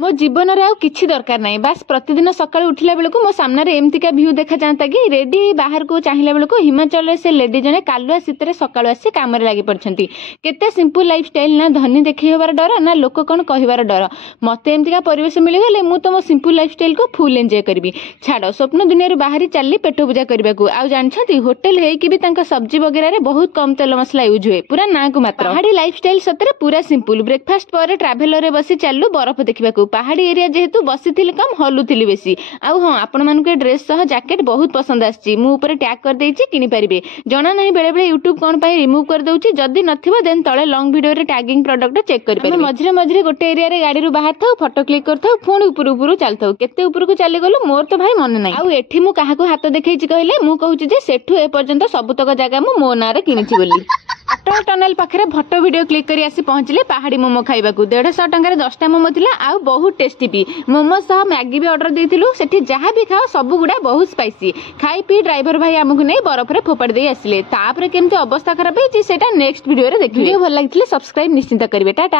मो जीवन रे आउ किछि दरकार नाही बस प्रतिदिन सकाळ उठिला बेलको मो सामने रे एमतिका व्यू देखा जाता कि रेडी बाहर को चाहिला बेलको हिमाचल रे से लेडी जने कालुआ सीतरे सकाळ आसी काम रे लागि पड़छंती केते सिंपल लाइफ स्टाइल ना धनी देखि होबार डर ना लोक कोन कहिबार डर मते एमतिका परिवेश मिली गले मु तो मो सिंपल लाइफ स्टाइल को फुल एंजॉय करबी छाड़ो स्वप्न दुनिया रे बाहरी चली पेट पूजा करबा को आ जानछंती होटल हे कि भी तांका सब्जी वगैरह रे बहुत कम तेल मसला यूज हुए पूरा ना को मात्र पहाड़ी लाइफ स्टाइल सतरे पूरा सिंपल ब्रेकफास्ट पर ट्रैवलर रे बसी चालू बरफ देखिबा को पहाड़ी एरिया जेहेतु बसीथिली कम हलुथिली बेसी आउ हां आपण मानक ड्रेस सह जैकेट बहुत पसंद आछि मु ऊपर टैग कर देछि किनि परिबे जना नाही बेले बेले YouTube कोन पई रिमूव कर दउछि जदी नथिबो देन तळे लॉन्ग वीडियो रे टैगिंग प्रोडक्ट चेक कर परिबे मझरे मझरे गोटे एरिया रे गाड़ी रु बाहर थाउ फोटो क्लिक करथाउ फोन ऊपर ऊपर चलथाउ केते ऊपर को चली गलो मोर तो भाई मन नाही आउ एठी मु काहा को हाथ देखैछि कहले मु कहूछि जे सेठु ए पर्यंत सबतक जगह मु मो नारे किनिछि बोली अटल टनल पाखरे फोटो वीडियो क्लिक करी आसी पहुंचले पहाड़ी मोमो खाइबा को 150 टंका रे 10टा मोमो थिला आ बहुत टेस्टी भी मोमो सह मैगी भी ऑर्डर देथिलु सेठी जहां भी खाओ सब गुडा बहुत स्पाइसी खाई पी ड्राइवर भाई हमकु नै बरफ रे फोपाड़ देई आसिले तापरे केमते अवस्था खराब हेछि सेटा नेक्स्ट वीडियो रे देखिबे वीडियो भल लागितले सब्सक्राइब निश्चित करिवे टाटा।